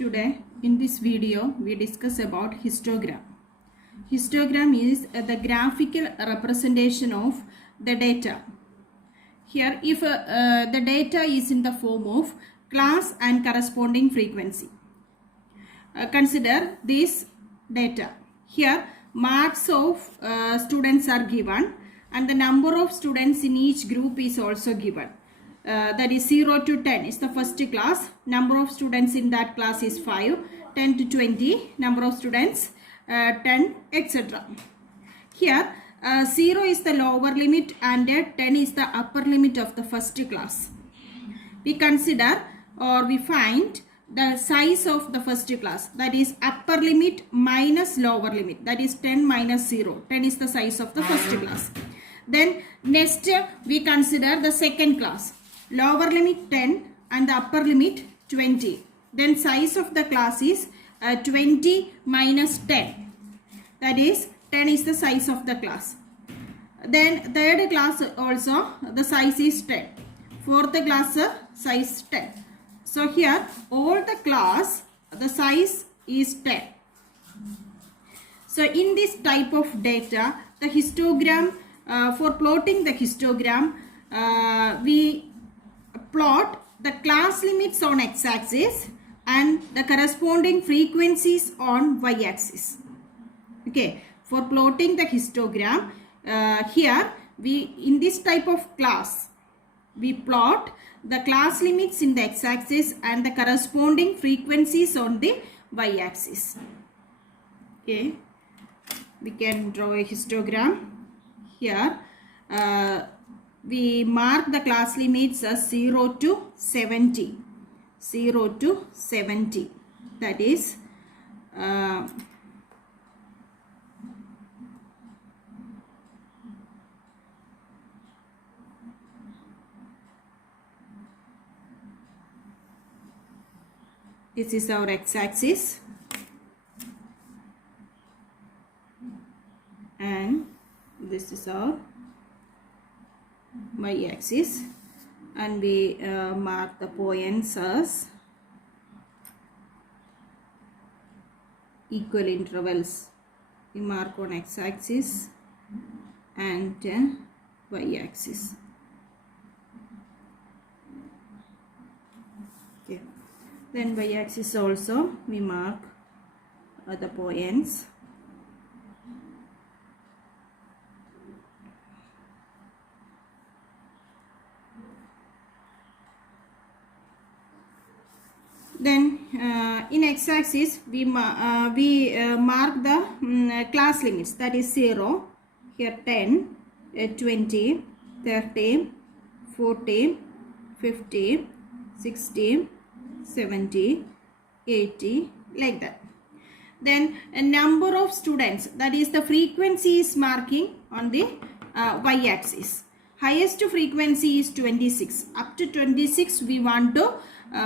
Today in this video we discuss about histogram. Histogram is the graphical representation of the data. Here if the data is in the form of class and corresponding frequency. Consider this data. Here marks of students are given and the number of students in each group is also given. That is 0 to 10 is the first class. Number of students in that class is 5. 10 to 20 number of students 10, etc. Here 0 is the lower limit and 10 is the upper limit of the first class. We consider or we find the size of the first class, that is upper limit minus lower limit, that is 10 minus 0. 10 is the size of the first class. Then next we consider the second class. Lower limit 10 and the upper limit 20. Then size of the class is 20 minus 10. That is 10 is the size of the class. Then third class also the size is 10. Fourth class size 10. So here all the class the size is 10. So in this type of data the histogram, for plotting the histogram we plot the class limits on x-axis and the corresponding frequencies on y-axis. Okay, for plotting the histogram here we in this type of class we plot the class limits in the x-axis and the corresponding frequencies on the y-axis. Okay, we can draw a histogram. Here we mark the class limits as 0 to 70. 0 to 70. That is this is our x-axis and this is our y-axis, and we mark the points as equal intervals. We mark on x-axis and y-axis. Okay. Then y-axis also we mark the points. Then in x-axis we mark the class limits, that is 0, here 10, 20, 30, 40, 50, 60, 70, 80, like that. Then a number of students, that is the frequency is marking on the y-axis. Highest frequency is 26. Up to 26 we want to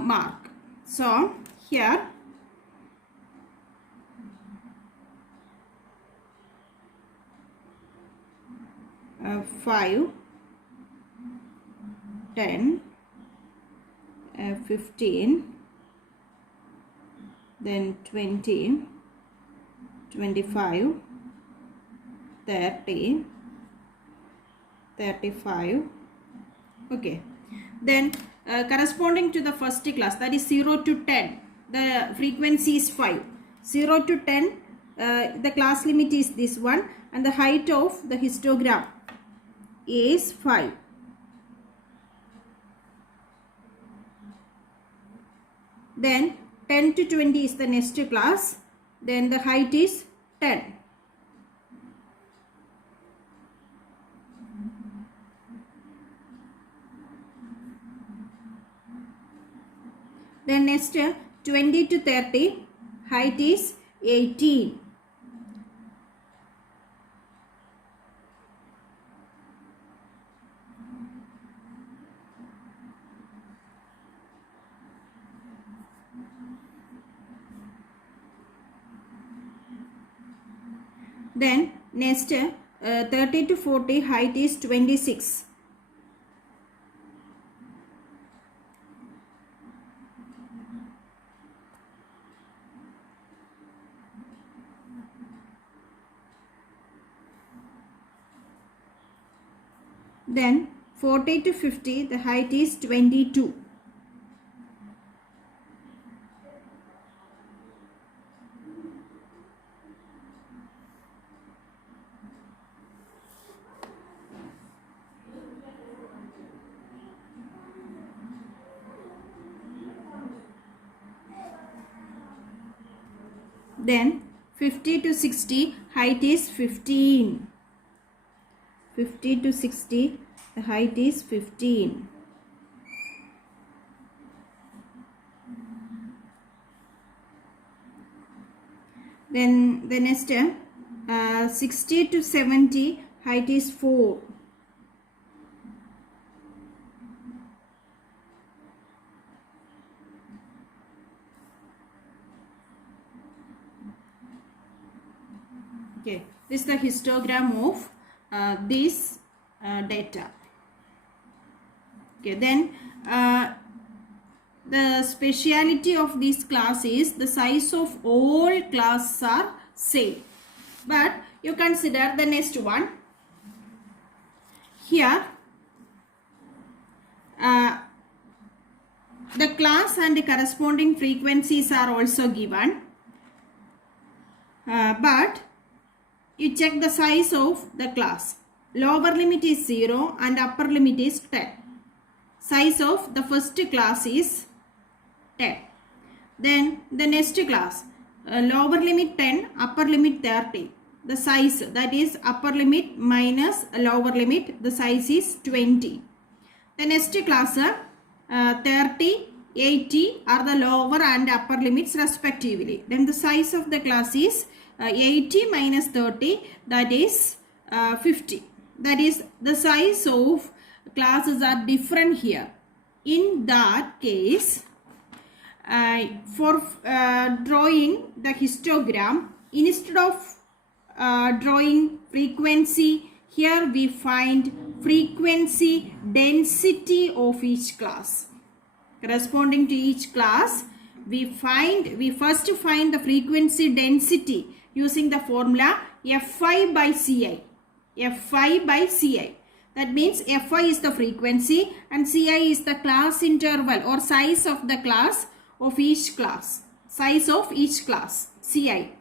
mark. So here uh, 5, 10, 15, then 20, 25, 30, 35. Okay. Then corresponding to the first class, that is 0 to 10, the frequency is 5. 0 to 10 the class limit is this one and the height of the histogram is 5. Then 10 to 20 is the next class, then the height is 10. Then next 20 to 30 height is 18. Then next 30 to 40 height is 26. Then 40 to 50, the height is 22. Then 50 to 60, height is 15. 50 to 60, the height is 15. Then the next 60 to 70, height is 4. Okay, this is the histogram of this data. Okay, then the speciality of this class is the size of all classes are same. But you consider the next one. Here the class and the corresponding frequencies are also given. But you check the size of the class. Lower limit is 0 and upper limit is 10. Size of the first class is 10. Then the next class, lower limit 10, upper limit 30. The size, that is upper limit minus lower limit, the size is 20. The next class, 30, 80 are the lower and upper limits respectively. Then the size of the class is 80 minus 30, that is 50. That is, the size of classes are different here. In that case, for drawing the histogram, instead of drawing frequency, here we find frequency density of each class. Corresponding to each class, we first find the frequency density using the formula Fi by Ci. Fi by Ci. That means Fi is the frequency and Ci is the class interval or size of the class of each class. Size of each class, Ci.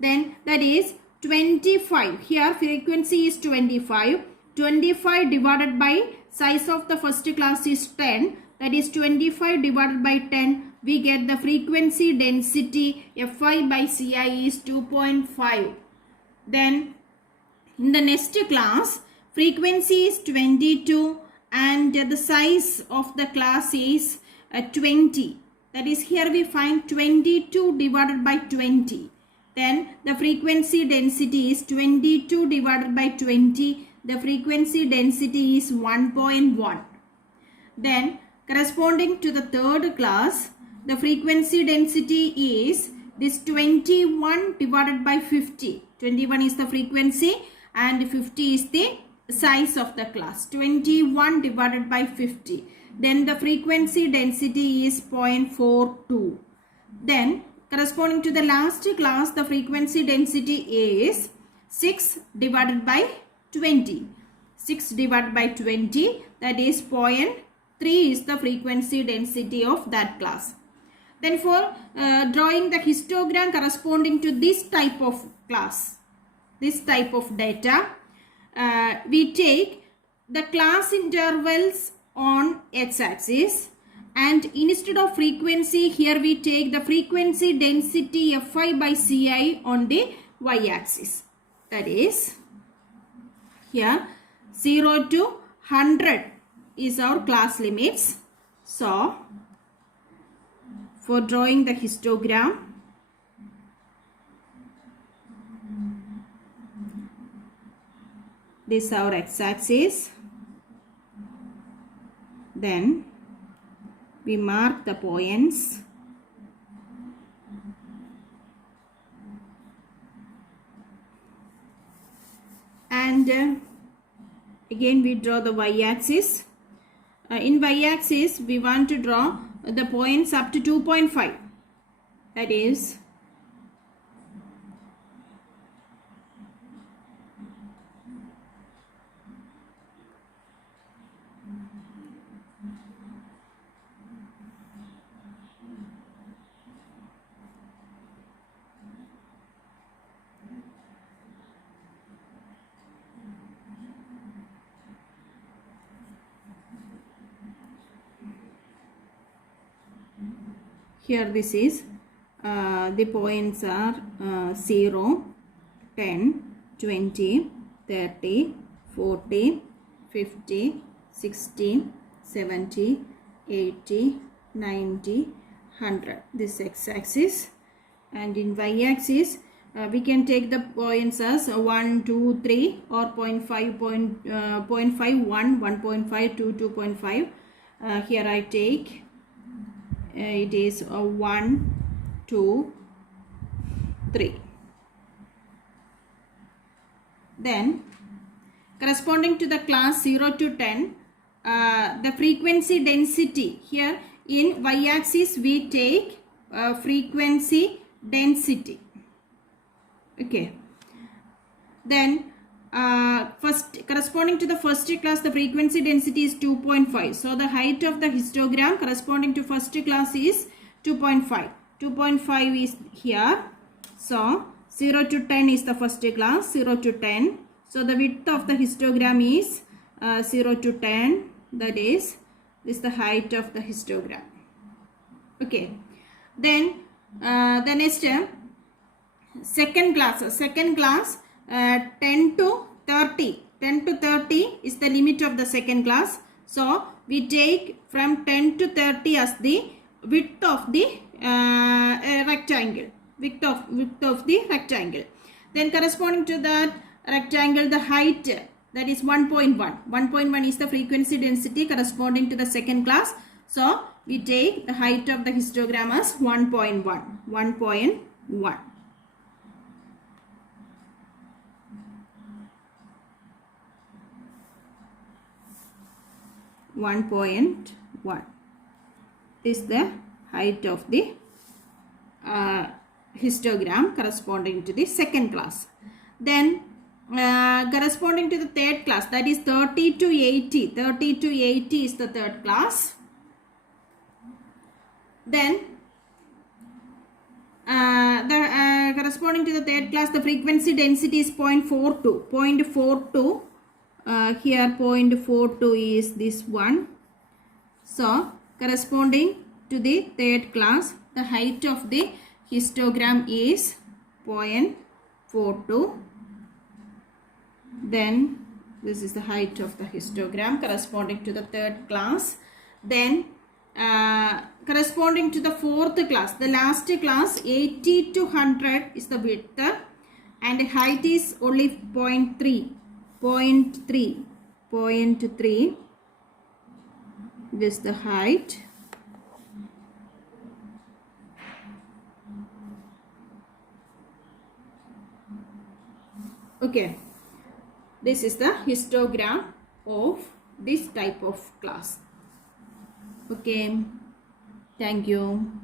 Then that is 25. Here frequency is 25. 25 divided by size of the first class is 10. That is 25 divided by 10. We get the frequency density Fi by Ci is 2.5. Then in the next class, frequency is 22 and the size of the class is 20. That is, here we find 22 divided by 20. Then the frequency density is 22 divided by 20. The frequency density is 1.1. Then corresponding to the third class, the frequency density is this 21 divided by 50. 21 is the frequency and 50 is the size of the class. 21 divided by 50. Then the frequency density is 0.42. Then corresponding to the last class, the frequency density is 6 divided by 20. 6 divided by 20, that is 0.3 is the frequency density of that class. Then for drawing the histogram corresponding to this type of class, this type of data, we take the class intervals on x-axis and instead of frequency, here we take the frequency density Fi by Ci on the y-axis. That is, here 0 to 100 is our class limits. So for drawing the histogram, this is our x-axis. Then we mark the points. And again we draw the y-axis. In y-axis we want to draw the points up to 2.5. That is, here this is the points are 0, 10, 20, 30, 40, 50, 60, 70, 80, 90, 100. This x-axis, and in y-axis we can take the points as 1, 2, 3 or 0.5, 0.5, 1, 1.5, 2, 2.5. Here I take it is 1, 2, 3. Then corresponding to the class 0 to 10, the frequency density, here in y-axis we take frequency density. Okay. Then first, corresponding to the first class, the frequency density is 2.5. So the height of the histogram corresponding to first class is 2.5. 2.5 is here. So 0 to 10 is the first class, 0 to 10. So the width of the histogram is 0 to 10. That is, this is the height of the histogram. Okay. Then the next second class 10 to 30. 10 to 30 is the limit of the second class. So we take from 10 to 30 as the width of the rectangle. Width of the rectangle. Then corresponding to that rectangle, the height, that is 1.1. 1.1 is the frequency density corresponding to the second class. So we take the height of the histogram as 1.1. 1.1. 1.1 is the height of the histogram corresponding to the second class. Then corresponding to the third class, that is 30 to 80. 30 to 80 is the third class. Then corresponding to the third class, the frequency density is 0.42. 0.42. Here 0.42 is this one. So corresponding to the third class, the height of the histogram is 0.42. Then this is the height of the histogram corresponding to the third class. Then corresponding to the fourth class, the last class, 80 to 100 is the width, and height is only 0.3. 0.3. This is the height. Okay, this is the histogram of this type of class. Okay, thank you.